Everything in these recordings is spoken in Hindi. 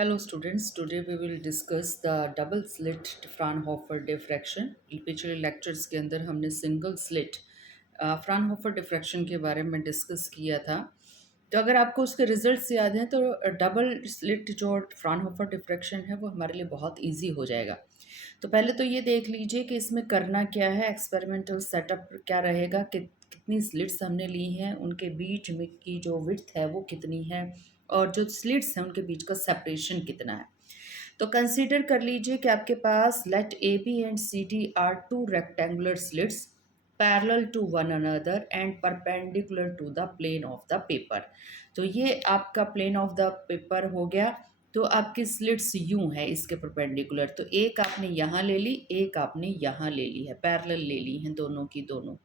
Hello students, today we will discuss the double slit Fraunhofer diffraction। पिछले lectures के अंदर हमने single slit Fraunhofer diffraction के बारे में डिस्कस किया था। तो अगर आपको उसके रिजल्ट्स याद हैं तो डबल स्लिट जो फ्राउनहोफर डिफ्रैक्शन है वो हमारे लिए बहुत इजी हो जाएगा। तो पहले तो ये देख लीजिए कि इसमें करना क्या है, एक्सपेरिमेंटल सेटअप क्या रहेगा, कि कितनी स्लिट्स हमने ली हैं, उनके बीच में की जो विड्थ है वो कितनी है, और जो स्लिट्स हैं उनके बीच का सेपरेशन कितना है। तो कंसीडर कर लीजिए कि आपके पास let A B and C D are two rectangular slits parallel to one another and perpendicular to the plane of the paper. तो ये आपका प्लेन ऑफ द पेपर हो गया। तो आपकी स्लिट्स यूं है इसके परपेंडिकुलर, तो एक आपने यहाँ ले ली, एक आपने यहाँ ले ली है, पैरेलल ले ली हैं दोनों की दोनों।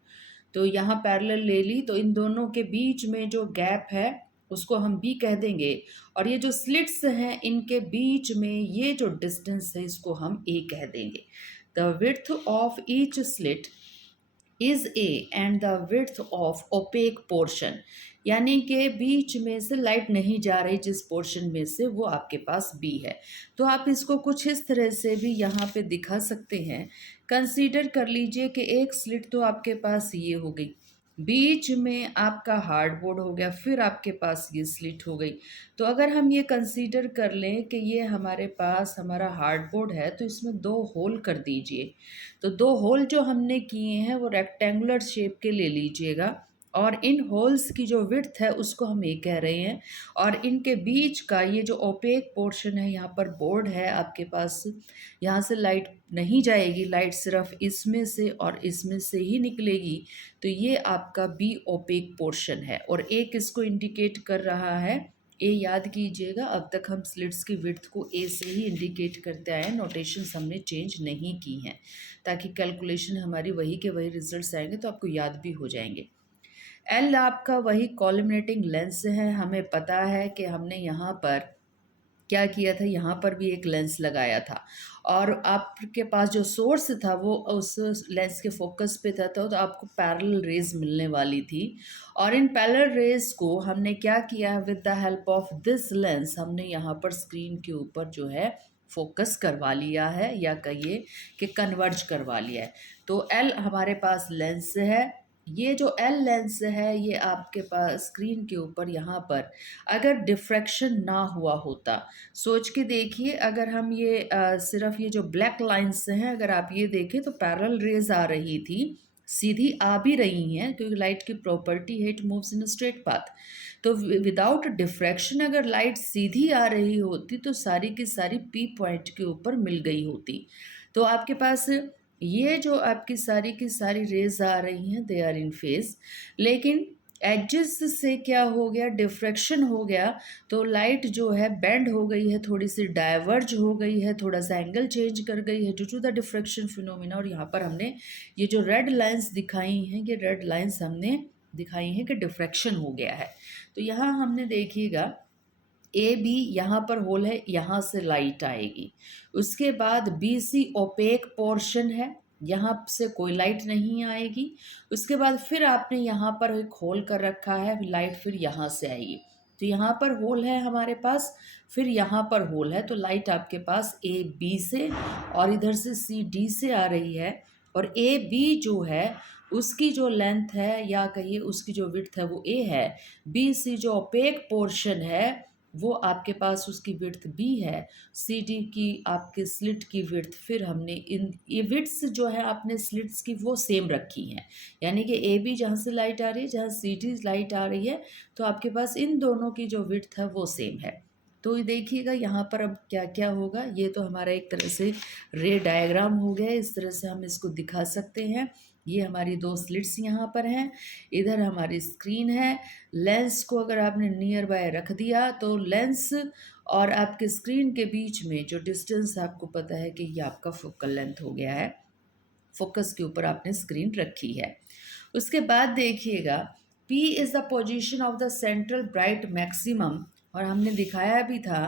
तो यहाँ पैरेलल ले ली, तो इन दोनों के बीच में जो गैप है उसको हम बी कह देंगे, और ये जो स्लिट्स हैं इनके बीच में ये जो डिस्टेंस है इसको हम ए कह देंगे। The width of each slit is a and the width of opaque portion, यानी कि बीच में से लाइट नहीं जा रही जिस पोर्शन में से, वो आपके पास बी है। तो आप इसको कुछ इस तरह से भी यहाँ पे दिखा सकते हैं। कंसीडर कर लीजिए कि एक स्लिट तो आपके पास ये हो गई, बीच में आपका हार्डबोर्ड हो गया, फिर आपके पास ये स्लिट हो गई। तो अगर हम ये कंसीडर कर लें कि ये हमारे पास हमारा हार्डबोर्ड है, तो इसमें दो होल कर दीजिए। तो दो होल जो हमने किए हैं वो रेक्टेंगुलर शेप के ले लीजिएगा, और इन होल्स की जो विड्थ है उसको हम ये कह रहे हैं, और इनके बीच का ये जो ओपेक पोर्शन है, यहाँ पर बोर्ड है आपके पास, यहाँ से लाइट नहीं जाएगी, लाइट सिर्फ इसमें से और इसमें से ही निकलेगी। तो ये आपका बी ओपेक पोर्शन है, और एक इसको इंडिकेट कर रहा है ए। याद कीजिएगा अब तक हम स्लिट्स की विड्थ को ए से ही इंडिकेट करते आए हैं, नोटेशंस हमने चेंज नहीं की हैं, ताकि कैलकुलेशन हमारी वही के वही रिजल्ट्स आएंगे तो आपको याद भी हो जाएंगे। एल आपका वही कॉलमिनेटिंग लेंस है। हमें पता है कि हमने यहाँ पर क्या किया था, यहाँ पर भी एक लेंस लगाया था, और आपके पास जो सोर्स था वो उस लेंस के फोकस पे था, तो आपको पैरेलल रेज मिलने वाली थी। और इन पैरेलल रेज को हमने क्या किया, with the help of this lens हमने यहाँ पर स्क्रीन के ऊपर जो है फोकस करवा लिया है, या कहिए कि कन्वर्ज करवा लिया है। तो एल हमारे पास लेंस है। ये जो एल लेंस है ये आपके पास स्क्रीन के ऊपर यहाँ पर अगर डिफ्रैक्शन ना हुआ होता, सोच के देखिए, अगर हम ये सिर्फ ये जो ब्लैक लाइंस हैं अगर आप ये देखें तो पैरेलल रेज आ रही थी, सीधी आ भी रही हैं, क्योंकि लाइट की प्रॉपर्टी है it moves in straight path. तो विदाउट डिफ्रैक्शन अगर लाइट सीधी आ रही होती तो सारी की सारी पी पॉइंट के ऊपर मिल गई होती। तो आपके पास ये जो आपकी सारी की सारी रेज आ रही हैं दे आर इन फेज, लेकिन एजेस से क्या हो गया, डिफ्रैक्शन हो गया, तो लाइट जो है बेंड हो गई है, थोड़ी सी डाइवर्ज हो गई है, थोड़ा सा एंगल चेंज कर गई है due to the diffraction phenomena. और यहाँ पर हमने ये जो रेड लाइंस दिखाई हैं, ये रेड लाइंस हमने दिखाई हैं कि डिफ्रैक्शन हो गया है। तो यहाँ हमने देखिएगा ए बी यहाँ पर होल है, यहाँ से लाइट आएगी। उसके बाद बी सी ओपेक पोर्शन है, यहाँ से कोई लाइट नहीं आएगी। उसके बाद फिर आपने यहाँ पर एक होल कर रखा है, लाइट फिर यहाँ से आएगी। तो यहाँ पर होल है हमारे पास, फिर यहाँ पर होल है, तो लाइट आपके पास ए बी से और इधर से सी डी से आ रही है। और ए बी जो है उसकी जो लेंथ है या कहिए उसकी जो विड्थ है वो ए है। बी सी जो ओपेक पोर्शन है वो आपके पास उसकी विड्थ बी है। सी डी की आपके स्लिट की विड्थ, फिर हमने इन ये विड्थ्स जो है आपने स्लिट्स की वो सेम रखी हैं, यानी कि ए बी जहाँ से लाइट आ रही है, जहाँ सी डी लाइट आ रही है, तो आपके पास इन दोनों की जो विड्थ है वो सेम है। तो देखिएगा यहाँ पर अब क्या क्या होगा, ये तो हमारा एक तरह से रे डायग्राम हो गया, इस तरह से हम इसको दिखा सकते हैं। ये हमारी दो स्लिट्स यहाँ पर हैं, इधर हमारी स्क्रीन है। लेंस को अगर आपने नियर बाय रख दिया तो लेंस और आपके स्क्रीन के बीच में जो डिस्टेंस आपको पता है कि ये आपका फोकल लेंथ हो गया है, फोकस के ऊपर आपने स्क्रीन रखी है। उसके बाद देखिएगा P is the position of the central bright maximum, और हमने दिखाया भी था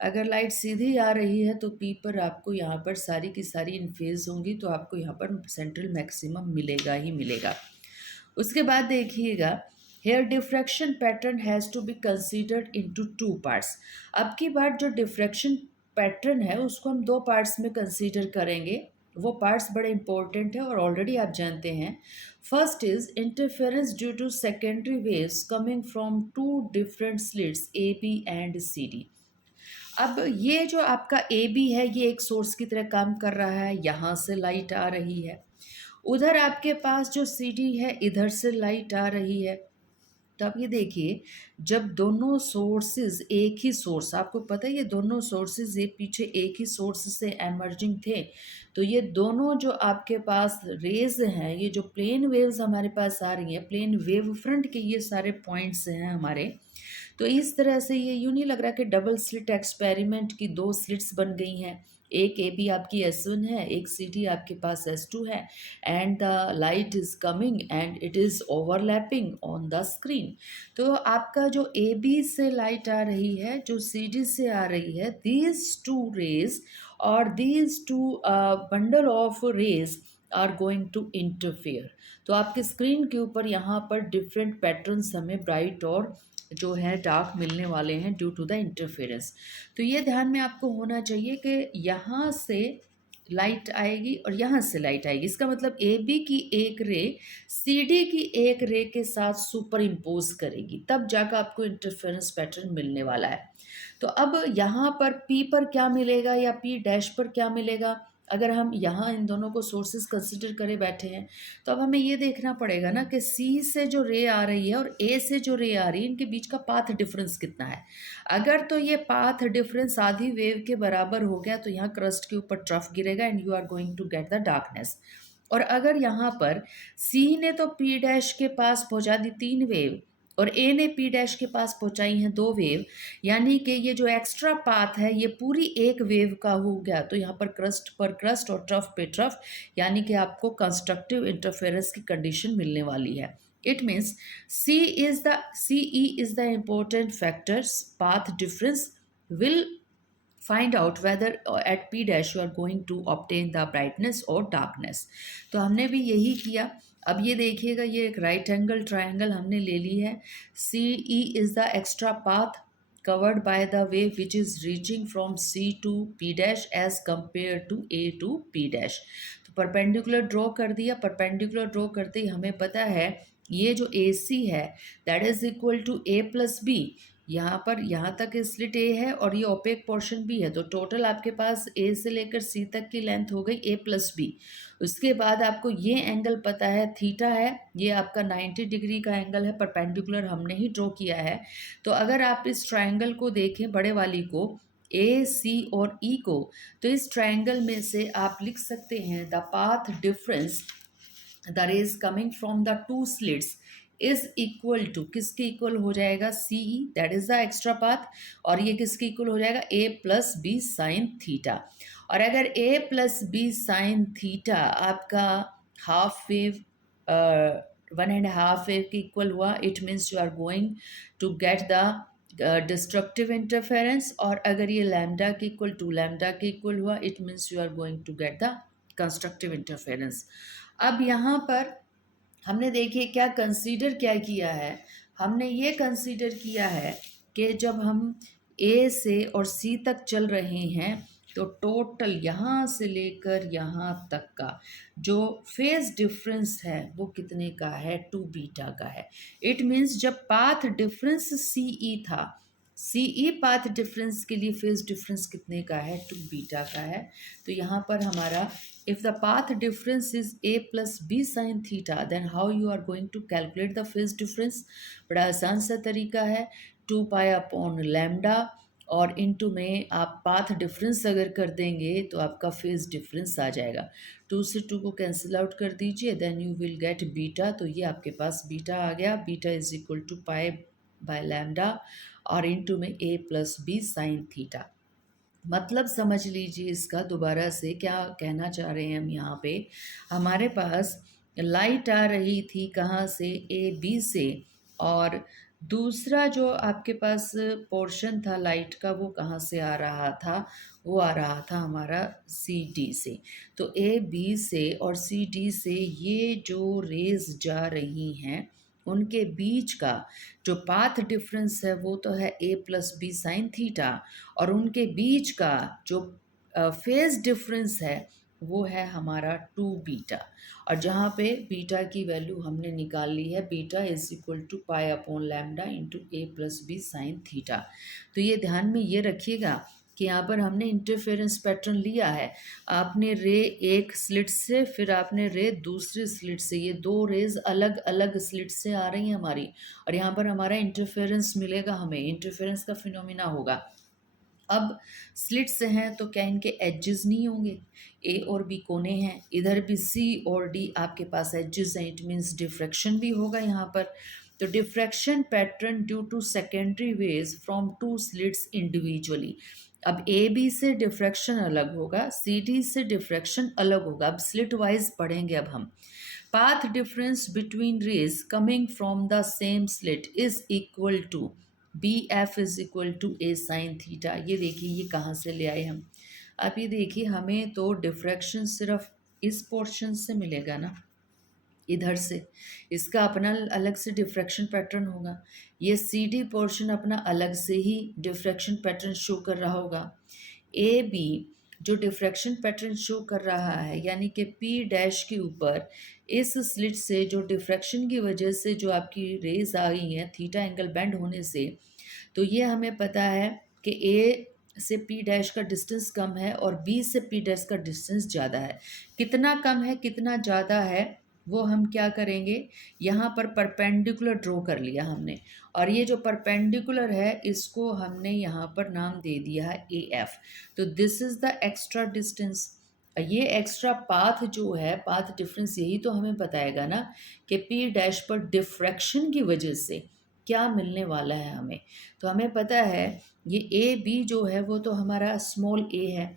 अगर लाइट सीधी आ रही है तो P पर आपको यहाँ पर सारी की सारी इन फेज होंगी, तो आपको यहाँ पर सेंट्रल मैक्सिमम मिलेगा ही मिलेगा। उसके बाद देखिएगा here diffraction pattern has to be considered into two parts. अब की बार जो डिफ्रैक्शन पैटर्न है उसको हम दो पार्ट्स में कंसीडर करेंगे। वो पार्ट्स बड़े इंपॉर्टेंट है और ऑलरेडी आप जानते हैं। First is interference due to secondary waves coming from two different slits A B and C D. अब ये जो आपका ए बी है ये एक सोर्स की तरह काम कर रहा है, यहाँ से लाइट आ रही है। उधर आपके पास जो सी डी है इधर से लाइट आ रही है। तो आप ये देखिए, जब दोनों सोर्सेज एक ही सोर्स, आपको पता है ये दोनों सोर्सेज ये पीछे एक ही सोर्स से एमर्जिंग थे, तो ये दोनों जो आपके पास रेज हैं, ये जो प्लेन वेव्स हमारे पास आ रही हैं, प्लेन वेव फ्रंट के ये सारे पॉइंट्स हैं हमारे। तो इस तरह से ये यूँ नहीं लग रहा कि डबल स्लिट एक्सपेरिमेंट की दो स्लिट्स बन गई हैं। एक ए बी आपकी S1 है, एक सी डी आपके पास S2 है, and the light is coming and it is overlapping on the screen. तो आपका जो ए बी से लाइट आ रही है, जो सी डी से आ रही है, दीज टू रेज और these two bundle of rays are going to interfere. तो आपके स्क्रीन के ऊपर यहाँ पर डिफरेंट पैटर्न्स हमें ब्राइट और जो है डार्क मिलने वाले हैं ड्यू टू द इंटरफेरेंस। तो ये ध्यान में आपको होना चाहिए कि यहाँ से लाइट आएगी और यहाँ से लाइट आएगी। इसका मतलब ए बी की एक रे सी डी की एक रे के साथ सुपर इम्पोज करेगी, तब जाकर आपको इंटरफेरेंस पैटर्न मिलने वाला है। तो अब यहाँ पर पी पर क्या मिलेगा या पी डैश पर क्या मिलेगा, अगर हम यहाँ इन दोनों को सोर्सेज कंसिडर करे बैठे हैं, तो अब हमें ये देखना पड़ेगा ना कि सी से जो रे आ रही है और ए से जो रे आ रही है, इनके बीच का पाथ डिफरेंस कितना है। अगर तो ये पाथ डिफरेंस आधी वेव के बराबर हो गया तो यहाँ क्रस्ट के ऊपर ट्रफ गिरेगा and you are going to get the darkness. और अगर यहाँ पर सी ने तो पी डैश के पास पहुँचा दी 3 वेव और ए ने पी डैश के पास पहुंचाई हैं 2 वेव, यानी कि ये जो एक्स्ट्रा पाथ है ये पूरी एक वेव का हो गया। तो यहाँ पर क्रस्ट पर क्रस्ट और ट्रफ पे ट्रफ, यानी कि आपको कंस्ट्रक्टिव इंटरफेरेंस की कंडीशन मिलने वाली है। It means C E is the important factors, path difference will find out whether at p dash you are going to obtain the brightness or darkness। तो हमने भी यही किया। अब ये देखिएगा, ये एक राइट एंगल ट्रायंगल हमने ले ली है। C E is the extra path covered by the wave which is reaching from C to P dash as compared to A to P dash। तो परपेंडिकुलर ड्रॉ कर दिया। परपेंडिकुलर ड्रॉ करते ही हमें पता है ये जो ए सी है that is equal to a plus b. यहाँ पर यहाँ तक स्लिट ए है और ये ओपेक पोर्शन भी है, तो टोटल आपके पास ए से लेकर सी तक की लेंथ हो गई ए प्लस बी। उसके बाद आपको ये एंगल पता है थीटा है, ये आपका 90 डिग्री का एंगल है, परपेंडिकुलर हमने ही ड्रॉ किया है। तो अगर आप इस ट्रायंगल को देखें, बड़े वाली को, ए सी और ई को, तो इस ट्रायंगल में से आप लिख सकते हैं the path difference the rays coming from the two slits is equal to, किसके इक्वल हो जाएगा, C E that is the extra path, और ये किसके इक्वल हो जाएगा, A plus B sine theta. और अगर A plus B sine theta आपका हाफ वेव 1.5 वेव के इक्वल हुआ, it means you are going to get the destructive interference. और अगर ये लैम्डा के इक्वल टू लैम्डा के इक्वल हुआ, it means you are going to get the constructive interference. अब यहाँ पर हमने देखिए क्या कंसीडर क्या किया है, हमने ये कंसीडर किया है कि जब हम ए से और सी तक चल रहे हैं तो टोटल यहाँ से लेकर यहाँ तक का जो फेज डिफरेंस है वो कितने का है, 2 बीटा का है। इट मीन्स जब पाथ डिफरेंस सी ई था, सी ई पाथ डिफरेंस के लिए फेज डिफरेंस कितने का है, 2 बीटा का है। तो यहाँ पर हमारा if the path difference is a plus b sin theta then how you are going to calculate the phase difference। बड़ा आसान सा तरीका है, 2 पाई अपॉन लैम्डा और इनटू में आप पाथ डिफरेंस अगर कर देंगे तो आपका फेज डिफरेंस आ जाएगा। 2 से 2 को कैंसिल आउट कर दीजिए, then you will get beta. तो ये आपके पास बीटा आ गया, beta is equal to pi by lambda और इनटू में a plus B sine theta. मतलब समझ लीजिए इसका दोबारा से क्या कहना चाह रहे हैं हम यहाँ पे, हमारे पास लाइट आ रही थी कहाँ से, ए बी से, और दूसरा जो आपके पास पोर्शन था लाइट का वो कहाँ से आ रहा था, वो आ रहा था हमारा सी डी से। तो ए बी से और सी डी से ये जो रेज जा रही हैं उनके बीच का जो पाथ डिफरेंस है वो तो है a plus B sine theta, और उनके बीच का जो फेज डिफरेंस है वो है हमारा 2 बीटा। और जहाँ पे बीटा की वैल्यू हमने निकाल ली है, beta is equal to pi upon lambda into a plus B sine theta. तो ये ध्यान में ये रखिएगा कि यहाँ पर हमने इंटरफेरेंस पैटर्न लिया है। आपने रे एक स्लिट से, फिर आपने रे दूसरी स्लिट से, ये दो रेज अलग अलग स्लिट से आ रही हैं हमारी, और यहाँ पर हमारा इंटरफेरेंस मिलेगा, हमें इंटरफेरेंस का फिनोमिना होगा। अब स्लिट्स हैं तो क्या इनके एजेस नहीं होंगे? ए और बी कोने हैं, इधर भी सी और डी आपके पास एजेस हैं, इट मीन्स डिफ्रैक्शन भी होगा यहाँ पर। तो diffraction pattern due to secondary waves from two slits individually. अब ए बी से डिफ्रैक्शन अलग होगा, सी डी से डिफ्रैक्शन अलग होगा। अब स्लिट वाइज पढ़ेंगे अब हम। Path difference between rays coming from the same slit is equal to B F is equal to a sine theta. ये देखिए ये कहाँ से ले आए हम। अब ये देखिए हमें तो डिफ्रैक्शन सिर्फ इस पोर्शन से मिलेगा ना, इधर से, इसका अपना अलग से डिफ्रैक्शन पैटर्न होगा। ये सी डी पोर्शन अपना अलग से ही डिफ्रैक्शन पैटर्न शो कर रहा होगा। ए बी जो डिफ्रैक्शन पैटर्न शो कर रहा है, यानी कि पी डैश के ऊपर इस स्लिट से जो डिफ्रैक्शन की वजह से जो आपकी रेज आ गई हैं थीटा एंगल बेंड होने से, तो ये हमें पता है कि ए से पी डैश का डिस्टेंस कम है और बी से पी डैश का डिस्टेंस ज़्यादा है। कितना कम है कितना ज़्यादा है वो हम क्या करेंगे, यहाँ पर परपेंडिकुलर ड्रॉ कर लिया हमने, और ये जो परपेंडिकुलर है इसको हमने यहाँ पर नाम दे दिया है ए एफ। तो this is the extra distance. ये एक्स्ट्रा पाथ जो है, पाथ डिफरेंस, यही तो हमें बताएगा ना कि पी डैश पर डिफ्रैक्शन की वजह से क्या मिलने वाला है हमें। तो हमें पता है ये ए बी जो है वो तो हमारा स्मॉल ए है,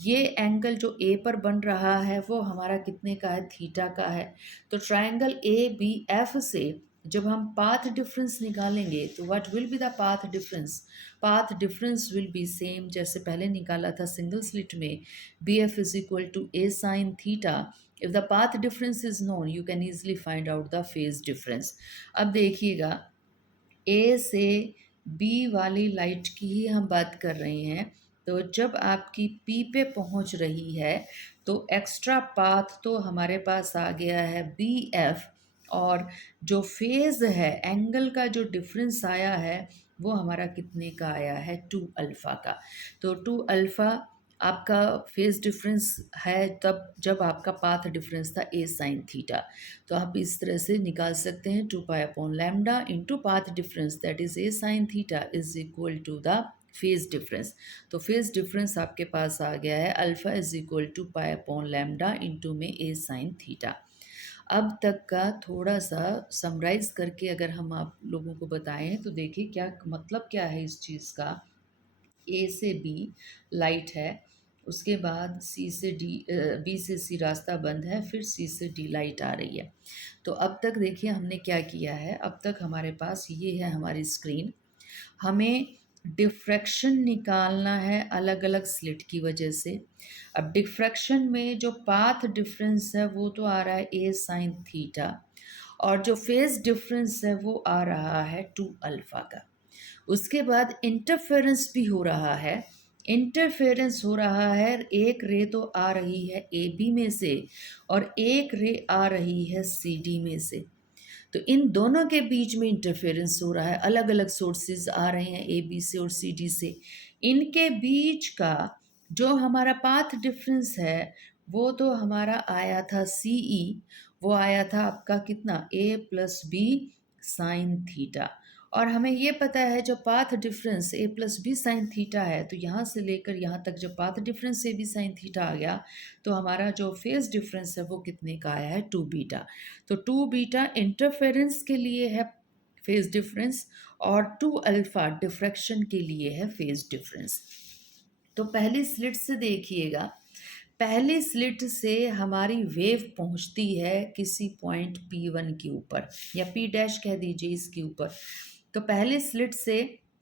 ये एंगल जो ए पर बन रहा है वो हमारा कितने का है, थीटा का है। तो ट्रायंगल ए बी एफ से जब हम पाथ डिफरेंस निकालेंगे तो what will be the path difference? Path difference will be same जैसे पहले निकाला था सिंगल स्लिट में, B F is equal to a sine theta. If the path difference is known you can easily find out the phase difference. अब देखिएगा ए से बी वाली लाइट की ही हम बात कर रहे हैं। तो जब आपकी पी पे पहुंच रही है तो एक्स्ट्रा पाथ तो हमारे पास आ गया है बी एफ, और जो फेज है, एंगल का जो डिफरेंस आया है वो हमारा कितने का आया है, 2 अल्फ़ा का। तो 2 अल्फ़ा आपका फेज डिफरेंस है तब जब आपका पाथ डिफरेंस था ए साइन थीटा। तो आप इस तरह से निकाल सकते हैं 2 pi upon lambda into path difference that is a sine theta is equal to the phase difference. तो फेज डिफरेंस आपके पास आ गया है alpha is equal to pi upon lambda into में ए साइन थीटा। अब तक का थोड़ा सा समराइज करके अगर हम आप लोगों को बताएं तो देखिए क्या मतलब क्या है इस चीज़ का। ए से बी लाइट है, उसके बाद सी से डी, बी से सी रास्ता बंद है, फिर सी से डी लाइट आ रही है। तो अब तक देखिए हमने क्या किया है, अब तक हमारे पास ये है हमारी स्क्रीन। हमें डिफ्रैक्शन निकालना है अलग अलग स्लिट की वजह से। अब डिफ्रैक्शन में जो पाथ डिफरेंस है वो तो आ रहा है ए साइन थीटा, और जो फेज डिफरेंस है वो आ रहा है 2 अल्फ़ा का। उसके बाद इंटरफेरेंस भी हो रहा है। इंटरफेरेंस हो रहा है, एक रे तो आ रही है ए बी में से और एक रे आ रही है सी डी में से। तो इन दोनों के बीच में इंटरफेरेंस हो रहा है, अलग अलग सोर्सेज आ रहे हैं ए बी से और सी डी से। इनके बीच का जो हमारा पाथ डिफरेंस है वो तो हमारा आया था सी ई, वो आया था आपका कितना, A plus B sine theta. और हमें ये पता है जो path difference A plus B sine theta है, तो यहाँ से लेकर यहाँ तक जब path difference A B sine theta आ गया तो हमारा जो फेज डिफरेंस है वो कितने का आया है, 2 बीटा। तो 2 बीटा इंटरफेरेंस के लिए है फेज डिफरेंस, और 2 अल्फ़ा डिफ्रैक्शन के लिए है फेज डिफरेंस। तो पहली स्लिट से देखिएगा, पहली स्लिट से हमारी वेव पहुंचती है किसी पॉइंट P1 के ऊपर, या P डैश कह दीजिए इसके ऊपर। तो पहले स्लिट से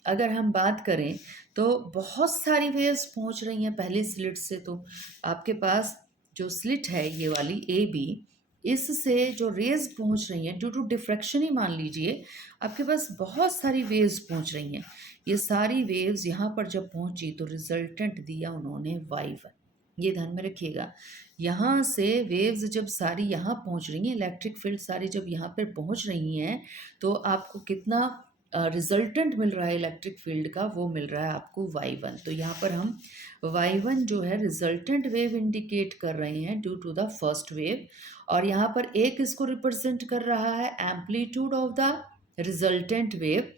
अगर हम बात करें तो बहुत सारी वेव्स पहुंच रही हैं पहली स्लिट से। तो आपके पास जो स्लिट है ये वाली ए बी, इससे जो रेज पहुंच रही हैं ड्यू टू डिफ्रैक्शन ही मान लीजिए, आपके पास बहुत सारी वेव्स पहुंच रही हैं। ये सारी वेव्स यहाँ पर जब पहुंची तो रिजल्टेंट दिया उन्होंने y1। ये ध्यान में रखिएगा, यहाँ से वेव्स जब सारी यहाँ पहुंच रही हैं, इलेक्ट्रिक फील्ड सारी जब यहाँ पर पहुंच रही हैं, तो आपको कितना रिजल्टेंट मिल रहा है इलेक्ट्रिक फील्ड का, वो मिल रहा है आपको y1। तो यहाँ पर हम y1 जो है रिजल्टेंट वेव इंडिकेट कर रहे हैं due to the first wave, और यहाँ पर एक इसको रिप्रेजेंट कर रहा है amplitude of the resultant wave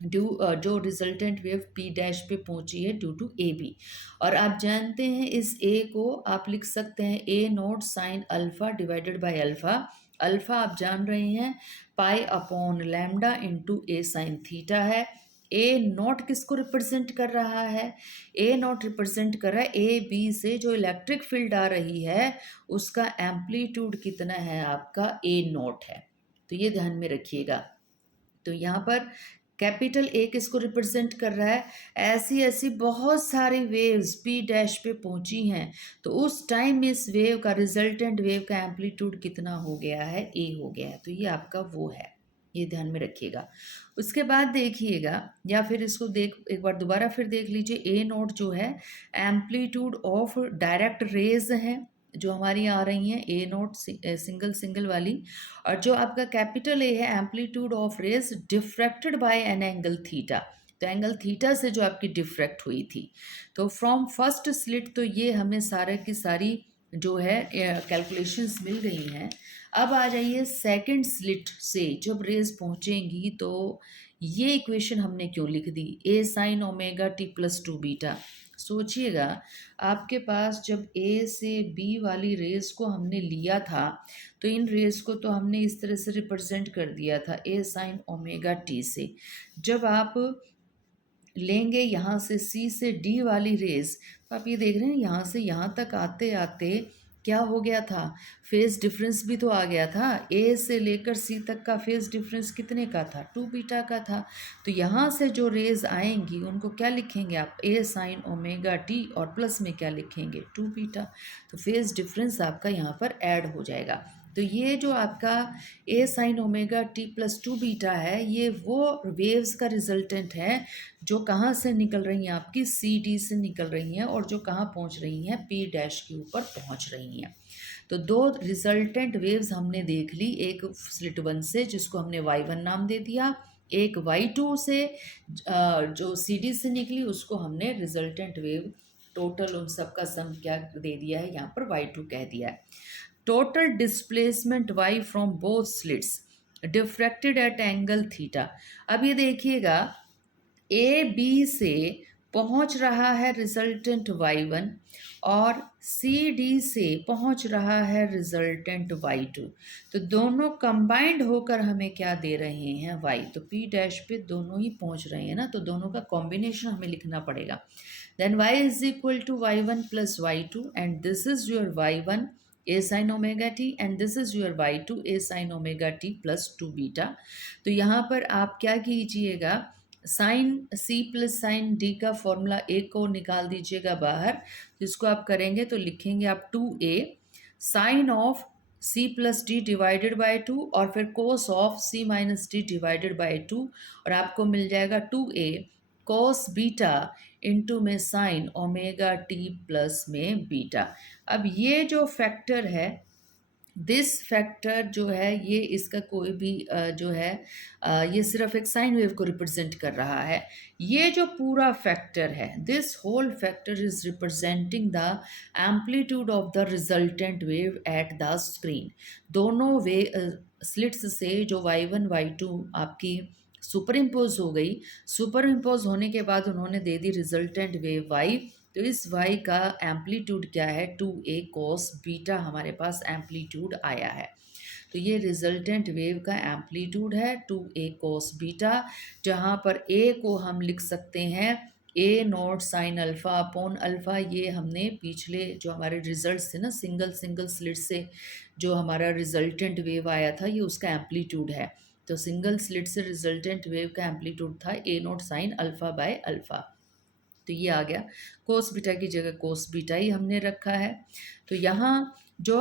due जो रिजल्टेंट वेव पी डैश पे पहुंची है ड्यू टू ए बी। और आप जानते हैं इस ए को आप लिख सकते हैं A naught sine alpha divided by alpha. Alpha आप जान रहे हैं pi upon lambda into A sine theta है। ए नॉट किसको रिप्रेजेंट कर रहा है? ए नॉट रिप्रेजेंट कर रहा है ए बी से जो इलेक्ट्रिक फील्ड आ रही है उसका एम्पलीट्यूड कितना है आपका ए नॉट है। तो ये ध्यान में रखिएगा। तो यहाँ पर कैपिटल ए किसको रिप्रेजेंट कर रहा है? ऐसी ऐसी बहुत सारी वेव्स पी डैश पे पहुंची हैं, तो उस टाइम में इस वेव का रिजल्टेंट वेव का एम्पलीट्यूड कितना हो गया है? ए हो गया है। तो ये आपका वो है, ये ध्यान में रखिएगा। उसके बाद देखिएगा, या फिर इसको एक बार दोबारा फिर देख लीजिए। ए नोट जो है एम्पलीट्यूड ऑफ डायरेक्ट रेज है जो हमारी आ रही हैं, ए नोट सिंगल सिंगल वाली, और जो आपका कैपिटल ए है amplitude of rays diffracted by an angle theta. तो एंगल थीटा से जो आपकी डिफ्रैक्ट हुई थी, तो फ्रॉम फर्स्ट स्लिट तो ये हमें सारे की सारी जो है कैलकुलेशंस मिल गई हैं। अब आ जाइए सेकंड स्लिट से जब रेज पहुंचेंगी तो ये इक्वेशन हमने क्यों लिख दी? A sine omega t plus two beta. सोचिएगा, आपके पास जब ए से बी वाली रेस को हमने लिया था तो इन रेस को तो हमने इस तरह से रिप्रेजेंट कर दिया था ए साइन ओमेगा टी से। जब आप लेंगे यहाँ से सी से डी वाली रेस, तो आप ये देख रहे हैं यहाँ से यहाँ तक आते आते क्या हो गया था? फेज डिफरेंस भी तो आ गया था। ए से लेकर सी तक का फेज डिफरेंस कितने का था? 2 बीटा का था। तो यहाँ से जो रेज आएंगी उनको क्या लिखेंगे आप? ए साइन ओमेगा टी, और प्लस में क्या लिखेंगे? 2 बीटा। तो फेज डिफरेंस आपका यहाँ पर ऐड हो जाएगा। तो ये जो आपका A sine omega t plus 2 beta है, ये वो वेव्स का रिजल्टेंट है जो कहाँ से निकल रही हैं? आपकी सी डी से निकल रही हैं, और जो कहाँ पहुँच रही हैं? पी डैश के ऊपर पहुँच रही हैं। तो दो रिजल्टेंट वेव्स हमने देख ली, एक स्लिट 1 से जिसको हमने y1 नाम दे दिया, एक y2 से जो सी डी से निकली उसको हमने रिजल्टेंट वेव टोटल उन सब का सम क्या दे दिया है? यहाँ पर y2 कह दिया है। Total displacement y from both slits diffracted at angle theta. अब ये देखिएगा, ए बी से पहुंच रहा है रिजल्टेंट y1 और सी डी से पहुंच रहा है रिजल्टेंट y2। तो दोनों कंबाइंड होकर हमें क्या दे रहे हैं? y। तो p डैश पे दोनों ही पहुंच रहे हैं ना, तो दोनों का कॉम्बिनेशन हमें लिखना पड़ेगा। Then y is equal to y1 plus y2, and this is your y1 a sine omega t, and this is your y2 a sine omega t plus 2 beta. तो यहाँ पर आप क्या कीजिएगा, sine C plus sine D का फॉर्मूला ए को निकाल दीजिएगा बाहर। जिसको आप करेंगे तो लिखेंगे आप 2a sine of C plus D divided by 2, और फिर cos of C minus D divided by 2, और आपको मिल जाएगा 2a कोस बीटा इंटू में साइन ओमेगा टी प्लस में बीटा। अब ये जो फैक्टर है, दिस फैक्टर जो है, ये इसका कोई भी जो है ये सिर्फ एक साइन वेव को रिप्रेजेंट कर रहा है। ये जो पूरा फैक्टर है, this whole factor is representing the amplitude of the resultant wave at the screen. दोनों वे स्लिट्स से जो y1 y2 आपकी सुपर इम्पोज हो गई, सुपर इम्पोज होने के बाद उन्होंने दे दी रिजल्टेंट वेव y। तो इस y का एम्पलीट्यूड क्या है? 2a cos बीटा हमारे पास एम्पलीट्यूड आया है। तो ये रिजल्टेंट वेव का एम्पलीट्यूड है 2a cos बीटा, जहाँ पर a को हम लिख सकते हैं A naught sine alpha upon alpha. ये हमने पिछले जो हमारे रिजल्ट्स थे ना, सिंगल सिंगल स्लिट से जो हमारा रिजल्टेंट वेव आया था, ये उसका एम्पलीट्यूड है। तो सिंगल स्लिट से रिजल्टेंट वेव का एम्पलीट्यूड था A naught sine alpha by alpha. तो ये आ गया, कोस बीटा की जगह कोस बीटा ही हमने रखा है। तो यहाँ जो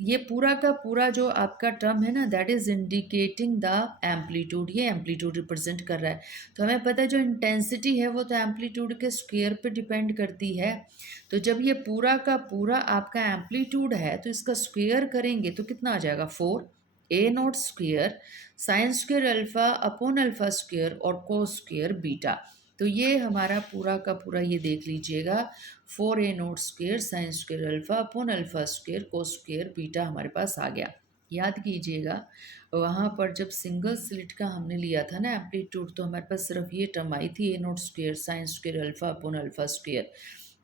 ये पूरा का पूरा जो आपका टर्म है ना, that is indicating the amplitude, ये एम्पलीट्यूड रिप्रेजेंट कर रहा है। तो हमें पता है जो इंटेंसिटी है वो तो एम्पलीट्यूड के स्क्वायर पे डिपेंड करती है। तो जब ये पूरा का पूरा आपका एम्पलीट्यूड है तो इसका स्क्वायर करेंगे तो कितना आ जाएगा, 4 a0 square sine square alpha upon alpha square और कोस स्क्वायर बीटा। तो ये हमारा पूरा का पूरा ये देख लीजिएगा, 4a0 square sine square alpha upon alpha square कोस स्क्वायर बीटा हमारे पास आ गया। याद कीजिएगा वहाँ पर जब सिंगल स्लिट का हमने लिया था ना एम्पलीट्यूड, तो हमारे पास सिर्फ ये टर्म आई थी a0 square sine square alpha upon alpha square.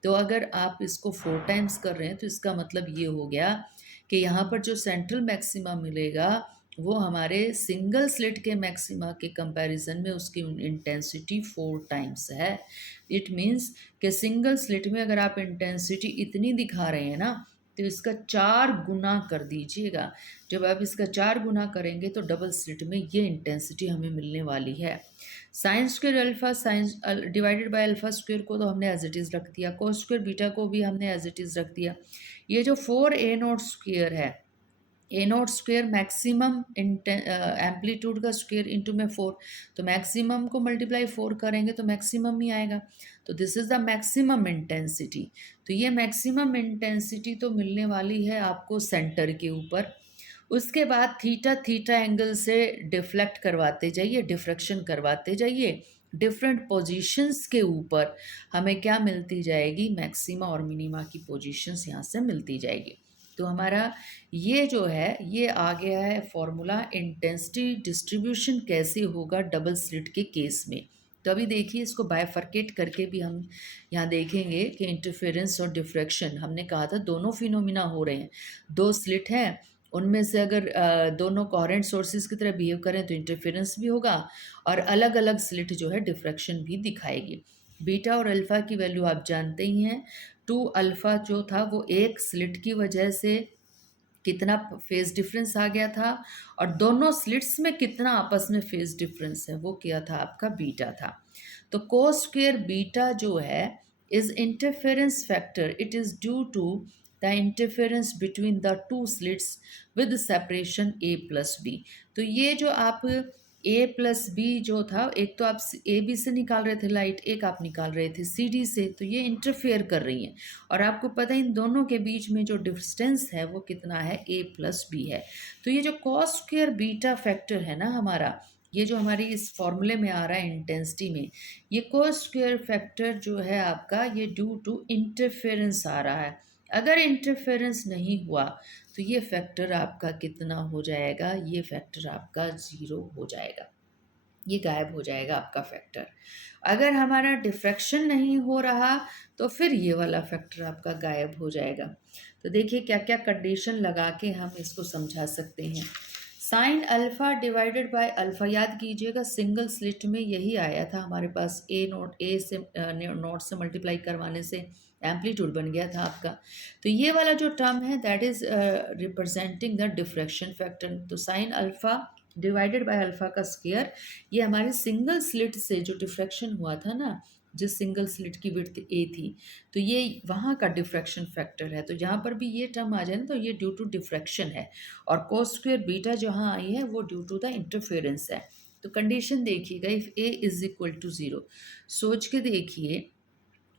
तो अगर आप इसको 4 टाइम्स कर रहे हैं तो इसका मतलब ये हो गया कि यहाँ पर जो सेंट्रल मैक्सिमा मिलेगा वो हमारे सिंगल स्लिट के मैक्सिमा के कंपैरिजन में उसकी इंटेंसिटी 4 टाइम्स है। इट मीन्स कि सिंगल स्लिट में अगर आप इंटेंसिटी इतनी दिखा रहे हैं ना, तो इसका 4 गुना कर दीजिएगा। जब आप इसका 4 गुना करेंगे तो डबल स्लिट में ये इंटेंसिटी हमें मिलने वाली है। Sine square alpha science divided by alpha square को तो हमने एज इट इज़ रख दिया, कोस स्क्वायर बीटा को भी हमने एज इट इज़ रख दिया। ये जो 4a0 स्क्वायर है, a0 स्क्वायर मैक्सिमम एम्पलीट्यूड का स्क्वायर इंटू में 4, तो मैक्सिमम को मल्टीप्लाई 4 करेंगे तो मैक्सिमम ही आएगा। तो this is the maximum intensity. तो ये मैक्सिमम इंटेंसिटी तो मिलने वाली है आपको सेंटर के ऊपर। उसके बाद थीटा थीटा एंगल से डिफ्लेक्ट करवाते जाइए, डिफ्रैक्शन करवाते जाइए, डिफरेंट पोजीशंस के ऊपर हमें क्या मिलती जाएगी, मैक्सिमा और मिनिमा की पोजीशंस यहाँ से मिलती जाएगी। तो हमारा ये जो है ये आ गया है फॉर्मूला, इंटेंसिटी डिस्ट्रीब्यूशन कैसे होगा डबल स्लिट के केस में। तो अभी देखिए इसको बायफर्केट करके भी हम यहाँ देखेंगे कि इंटरफेरेंस और डिफ्रैक्शन, हमने कहा था दोनों फिनोमिना हो रहे हैं, दो स्लिट हैं, उनमें से अगर दोनों कोहेरेंट सोर्सेज की तरह बिहेव करें तो इंटरफेरेंस भी होगा और अलग अलग स्लिट जो है डिफ्रैक्शन भी दिखाएगी। बीटा और अल्फ़ा की वैल्यू आप जानते ही हैं, 2 अल्फ़ा जो था वो एक स्लिट की वजह से कितना फेज डिफरेंस आ गया था, और दोनों स्लिट्स में कितना आपस में फेज डिफरेंस है वो क्या था, आपका बीटा था। तो कोस स्क्वायर बीटा जो है is interference factor, it is due to the interference between the two slits with separation a plus b. तो ये जो आप a प्लस बी जो था, एक तो आप ए बी से निकाल रहे थे लाइट, एक आप निकाल रहे थे सी डी से, तो ये इंटरफेयर कर रही हैं और आपको पता है इन दोनों के बीच में जो डिस्टेंस है वो कितना है, a प्लस बी है। तो ये जो कॉस स्क्वायर बीटा फैक्टर है ना हमारा, ये जो हमारी इस फॉर्मूले में आ रहा है इंटेंसिटी में, ये कॉस स्क्वायर फैक्टर जो है आपका ये ड्यू टू इंटरफेरेंस आ रहा है। अगर इंटरफेरेंस नहीं हुआ तो ये फैक्टर आपका कितना हो जाएगा, ये फैक्टर आपका 0 हो जाएगा, ये गायब हो जाएगा आपका फैक्टर। अगर हमारा डिफ्रैक्शन नहीं हो रहा तो फिर ये वाला फैक्टर आपका गायब हो जाएगा। तो देखिए क्या क्या कंडीशन लगा के हम इसको समझा सकते हैं। Sign alpha divided by alpha, याद कीजिएगा सिंगल स्लिट में यही आया था हमारे पास, ए से नोट से मल्टीप्लाई करवाने से एम्पलीट्यूड बन गया था आपका। तो ये वाला जो टर्म है that is representing the diffraction factor. तो sine alpha divided by alpha का स्क्वायर, ये हमारी सिंगल स्लिट से जो डिफ्रैक्शन हुआ था ना, जिस सिंगल स्लिट की विड्थ ए थी, तो ये वहाँ का डिफ्रैक्शन फैक्टर है। तो जहाँ पर भी ये टर्म आ जाए ना तो ये ड्यू टू डिफ्रैक्शन है, और कोस स्क्वायर बीटा जहाँ आई है वो ड्यू टू द इंटरफेरेंस है। तो कंडीशन देखिएगा, if a is equal to 0, सोच के देखिए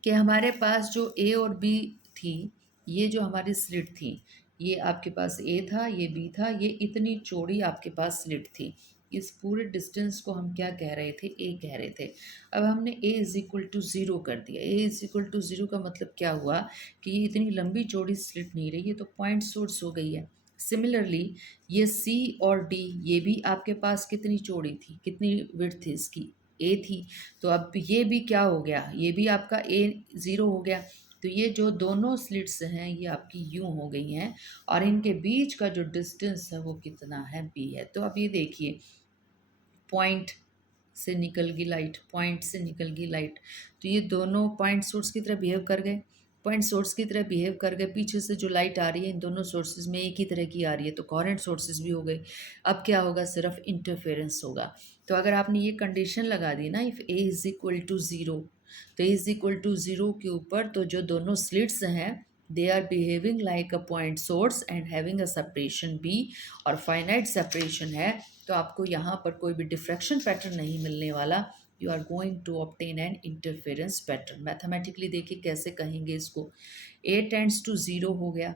कि हमारे पास जो ए और बी थी, ये जो हमारी स्लिट थी, ये आपके पास ए था, ये बी था, ये इतनी चौड़ी आपके पास स्लिट थी। इस पूरे डिस्टेंस को हम क्या कह रहे थे, ए कह रहे थे। अब हमने ए इज इक्वल टू 0 कर दिया। ए इज इक्वल टू 0 का मतलब क्या हुआ कि ये इतनी लंबी चौड़ी स्लिट नहीं रही, ये तो पॉइंट सोर्स हो गई है। सिमिलरली ये सी और डी, ये भी आपके पास कितनी चौड़ी थी, कितनी विड्थ थी इसकी, ए थी। तो अब ये भी क्या हो गया, ये भी आपका ए 0 हो गया। तो ये जो दोनों स्लिट्स हैं ये आपकी यूं हो गई हैं, और इनके बीच का जो डिस्टेंस है वो कितना है, बी है। तो अब ये देखिए पॉइंट से निकल गई लाइट, पॉइंट से निकल गई लाइट, तो ये दोनों पॉइंट सोर्स की तरह बिहेव कर गए, पॉइंट सोर्स की तरह बिहेव कर गए। पीछे से जो लाइट आ रही है इन दोनों सोर्सेज में एक ही तरह की आ रही है, तो कोहेरेंट सोर्सेज भी हो गए। अब क्या होगा, सिर्फ इंटरफेरेंस होगा। तो अगर आपने ये कंडीशन लगा दी ना, if a is equal to 0, तो इज इक्वल टू 0 के ऊपर तो जो दोनों स्लिट्स हैं they are behaving like a point source and having a separation b, और फाइनाइट सेपरेशन है, तो आपको यहाँ पर कोई भी डिफ्रैक्शन पैटर्न नहीं मिलने वाला। You are going to obtain an interference pattern. Mathematically देखिए कैसे कहेंगे इसको। ए टेंड्स टू 0 हो गया,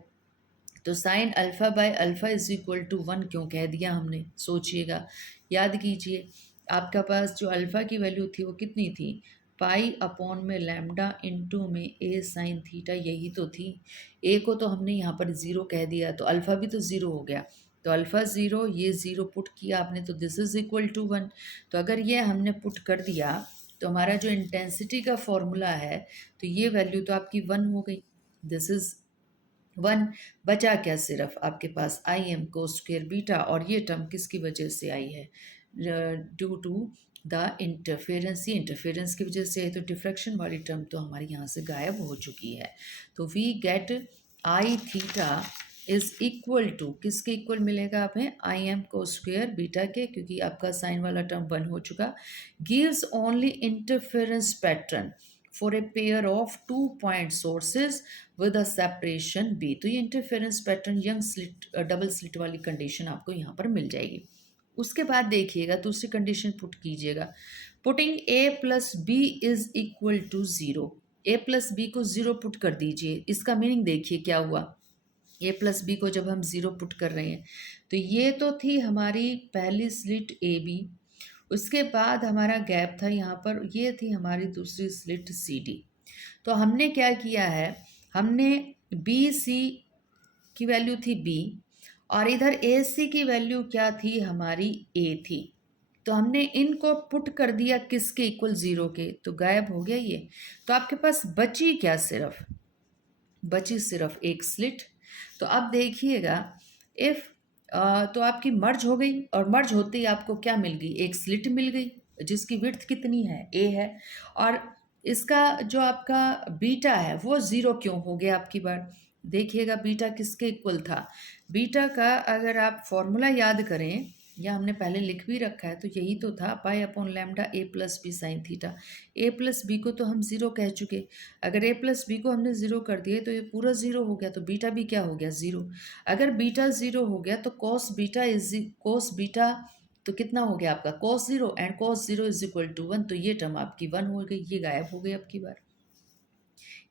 तो sine alpha by alpha is equal to 1 क्यों कह दिया हमने, सोचिएगा, याद कीजिए। आपका पास जो अल्फ़ा की वैल्यू थी वो कितनी थी, पाई अपॉन में लैम्डा इंटू में ए साइन थीटा, यही तो थी। ए को तो हमने यहाँ पर ज़ीरो कह दिया, तो अल्फ़ा भी तो ज़ीरो हो गया। तो अल्फ़ा ज़ीरो, ये ज़ीरो पुट किया आपने, तो दिस इज़ इक्वल टू 1। तो अगर ये हमने पुट कर दिया तो हमारा जो इंटेंसिटी का फॉर्मूला है, तो ये वैल्यू तो आपकी 1 हो गई, दिस इज़ 1। बचा क्या, सिर्फ आपके पास आई एम को स्क्वेयर बीटा, और ये टर्म किसकी वजह से आई है, ड्यू टू द इंटरफेरेंस। ये इंटरफेरेंस की वजह से है, तो डिफ्रैक्शन वाली टर्म तो हमारी यहाँ से गायब हो चुकी है। तो we get I theta is equal to, किसके इक्वल मिलेगा हमें, आई एम को स्क्वेयर बीटा के, क्योंकि आपका साइन वाला टर्म 1 हो चुका, gives only interference pattern for a pair of 2 point sources with a separation b. तो ये interference pattern Young slit double slit वाली कंडीशन आपको यहाँ पर मिल जाएगी। उसके बाद देखिएगा दूसरी कंडीशन पुट कीजिएगा, putting a plus b is equal to 0। A plus b को 0 पुट कर दीजिए। इसका मीनिंग देखिए क्या हुआ, ए प्लस बी को जब हम 0 पुट कर रहे हैं, तो ये तो थी हमारी पहली स्लिट ए बी, उसके बाद हमारा गैप था यहाँ पर, ये थी हमारी दूसरी स्लिट सी डी। तो हमने क्या किया है, हमने बी सी की वैल्यू थी बी, और इधर ए सी की वैल्यू क्या थी, हमारी ए थी। तो हमने इनको पुट कर दिया किसके इक्वल, 0 के, तो गायब हो गया ये। तो आपके पास बची क्या, सिर्फ बची सिर्फ एक स्लिट। तो अब देखिएगा, इफ तो आपकी मर्ज हो गई, और मर्ज होते ही आपको क्या मिल गई, एक स्लिट मिल गई जिसकी विड्थ कितनी है, ए है, और इसका जो आपका बीटा है वो 0 क्यों हो गया आपकी बार, देखिएगा बीटा किसके इक्वल था। बीटा का अगर आप फॉर्मूला याद करें, या हमने पहले लिख भी रखा है, तो यही तो था, पाई अपॉन लैम्डा ए प्लस बी साइन थीटा। ए प्लस बी को तो हम 0 कह चुके, अगर ए प्लस बी को हमने 0 कर दिए तो ये पूरा 0 हो गया, तो बीटा भी क्या हो गया, 0। अगर बीटा 0 हो गया तो कॉस बीटा तो कितना हो गया आपका, cos 0, and cos 0 is equal to 1, तो ये टर्म आपकी 1 हो गई, ये गायब हो गई आपकी बार।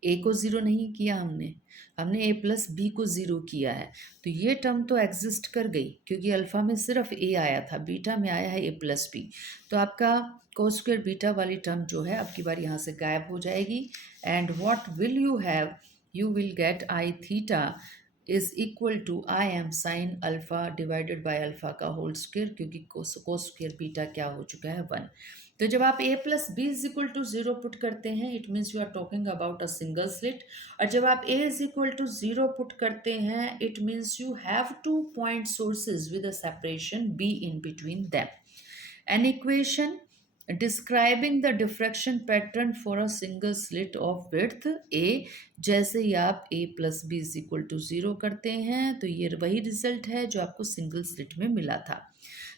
ए को 0 नहीं किया हमने, हमने ए प्लस बी को 0 किया है, तो ये टर्म तो एग्जिस्ट कर गई, क्योंकि अल्फ़ा में सिर्फ ए आया था, बीटा में आया है ए प्लस बी। तो आपका कोस स्क्वायर बीटा वाली टर्म जो है आपकी बार यहाँ से गायब हो जाएगी, and what will you have, you will get I theta is equal to I M sine alpha divided by alpha का होल स्क्वायर, क्योंकि कोस स्क्वायर बीटा क्या हो चुका है, 1। तो जब आप a plus b is equal to 0 put करते हैं, it means you are talking about a single slit, और जब आप a is equal to 0 put करते हैं, it means you have 2 point sources with a separation b in between them. An equation describing the diffraction pattern for a single slit of width a, जैसे ही आप a plus b is equal to 0 करते हैं, तो ये वही रिजल्ट है जो आपको सिंगल स्लिट में मिला था।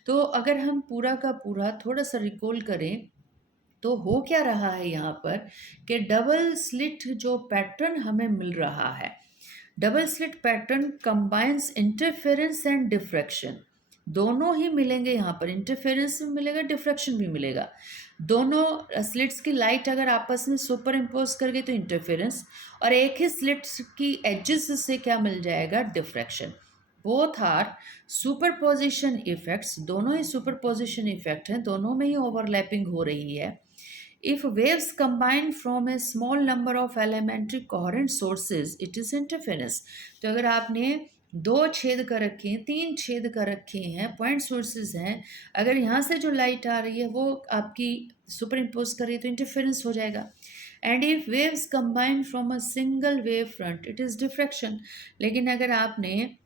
तो अगर हम पूरा का पूरा थोड़ा सा रिकॉल करें, तो हो क्या रहा है यहाँ पर कि डबल स्लिट जो पैटर्न हमें मिल रहा है, double slit pattern combines interference and diffraction, दोनों ही मिलेंगे यहाँ पर, इंटरफेरेंस भी मिलेगा, डिफ्रैक्शन भी मिलेगा। दोनों स्लिट्स की लाइट अगर आपस में सुपर इम्पोज कर गई तो इंटरफेरेंस, और एक ही स्लिट्स की एजेस से क्या मिल जाएगा, diffraction. Both are superposition effects, दोनों ही सुपरपोजिशन इफेक्ट हैं, दोनों में ही ओवरलैपिंग हो रही है। If waves combine from a small number of elementary coherent sources, it is interference. तो अगर आपने 2 छेद कर रखे हैं, 3 छेद कर रखे हैं, पॉइंट सोर्सेज हैं, अगर यहाँ से जो लाइट आ रही है वो आपकी सुपर इम्पोज कर रही है, तो इंटरफेरेंस हो जाएगा। And if waves combine from a single wave front, it is diffraction. लेकिन अगर आपने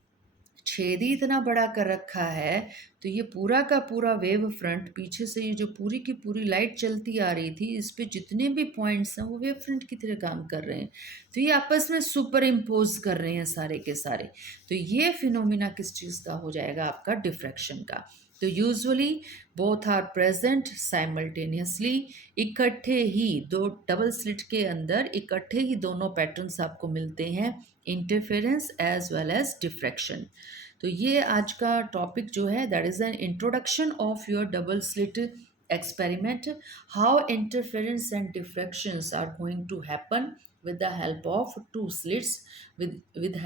छेद ही इतना बड़ा कर रखा है, तो ये पूरा का पूरा वेव फ्रंट, पीछे से ये जो पूरी की पूरी लाइट चलती आ रही थी, इस पे जितने भी पॉइंट्स हैं वो वेव फ्रंट की तरह काम कर रहे हैं, तो ये आपस में सुपर इम्पोज कर रहे हैं सारे के सारे। तो ये फिनोमिना किस चीज़ का हो जाएगा, आपका डिफ्रैक्शन का। तो usually both are present simultaneously, इकट्ठे ही दो डबल स्लिट के अंदर इकट्ठे ही दोनों पैटर्न्स आपको मिलते हैं, interference as well as diffraction. तो ये आज का टॉपिक जो है that is an introduction of your double slit experiment, how interference and diffractions are going to happen with the help of two slits with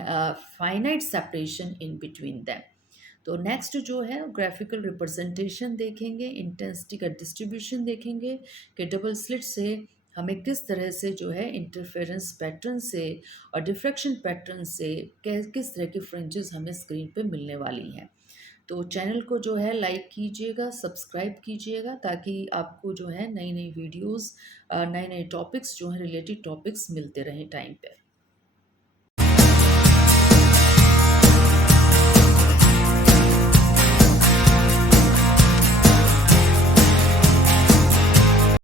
finite separation in between them। तो नेक्स्ट जो है ग्राफिकल रिप्रेजेंटेशन देखेंगे, इंटेंसिटी का डिस्ट्रीब्यूशन देखेंगे कि डबल स्लिट से हमें किस तरह से जो है इंटरफेरेंस पैटर्न से और डिफ्रैक्शन पैटर्न से किस तरह की फ्रिंजेस हमें स्क्रीन पे मिलने वाली हैं। तो चैनल को जो है लाइक कीजिएगा, सब्सक्राइब कीजिएगा, ताकि आपको जो है नई नई वीडियोस, नए नए टॉपिक्स जो हैं रिलेटेड टॉपिक्स मिलते रहें टाइम पे।